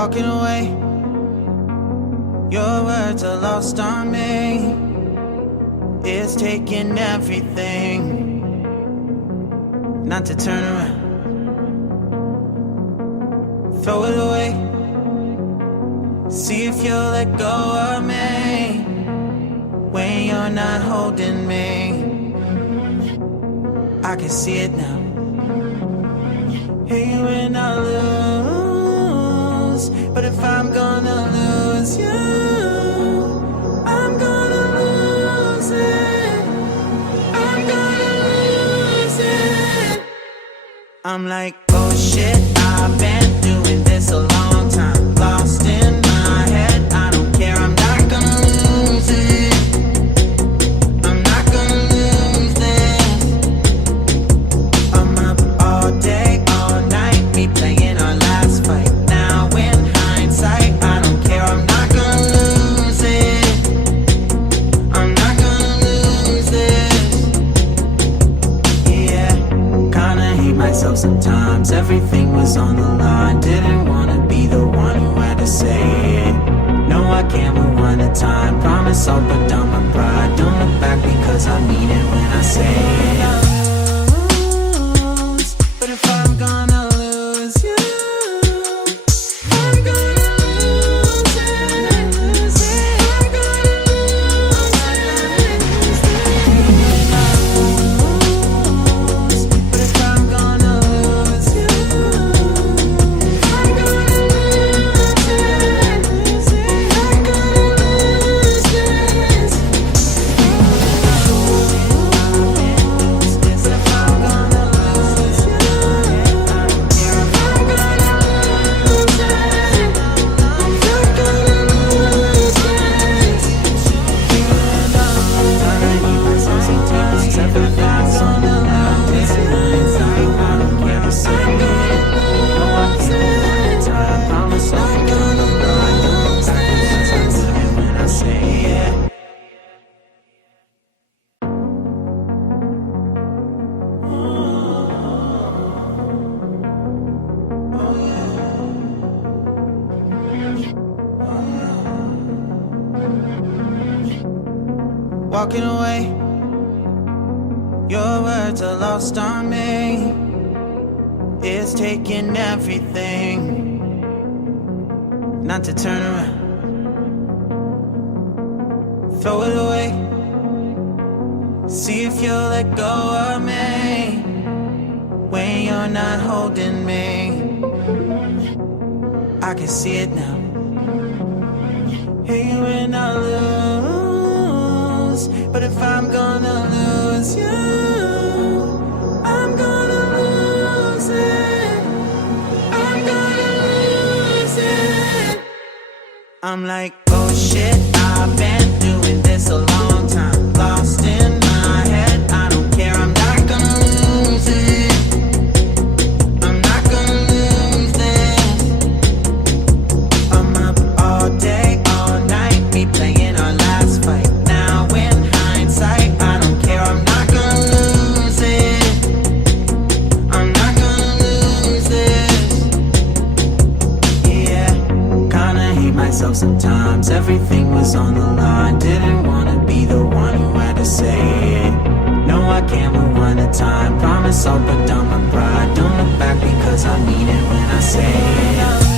walking away. Your words are lost on me. It's taking everything not to turn around. Throw it away. See if you'll let go of me when you're not holding me. I can see it now. Hey, when I lose, but if I'm gonna lose you, I'm gonna lose it. I'm gonna lose it. I'm like, oh shit, I've been doing this a long time. Lost in my head, I don't care, I'm not gonna lose it. I'm not gonna lose this. I'm up all day, all night, me playing our last fight. Now in hindsight, I don't care, I'm not gonna lose it. I'm not gonna lose this. Yeah, kinda hate myself sometimes. Everything was on the line. Didn't wanna be the one who had to say it. No, I can't move one at a time. Promise I'll put down my pride. Don't look back because I mean it when I say it. But if I'm gonna lose you, I'm gonna lose it. I'm gonna lose it. But if I'm gonna lose you, I'm gonna lose it. I'm gonna lose this. If I'm gonna lose you, I'm gonna lose it. I'm not gonna lose this. I need myself sometimes. Everything's on the line. This is hindsight. I don't care to say it. No, I can't move one at a time. Promise I'll put down my pride. Don't look back because I mean it when I say it. Walking away, your words are lost on me. It's taking everything not to turn around. Throw it away. See if you'll let go of me when you're not holding me. I can see it now. Hey, when I lose, but if I'm gonna lose you, I'm gonna lose it. I'm gonna lose it. I'm like, oh shit, I've been doing this a long time. Lost in my head, I don't care, I'm not gonna lose it. I'm not gonna lose this. I'm up all day, all night, me playing our last fight. Now in hindsight, I don't care, I'm not gonna lose it. I'm not gonna lose this. Yeah, kinda hate myself sometimes. Everything was on the line. Didn't wanna be the one who had to say it. No, I can't move one at a time. Promise I'll put down my pride. Don't look back because I mean it when I say it.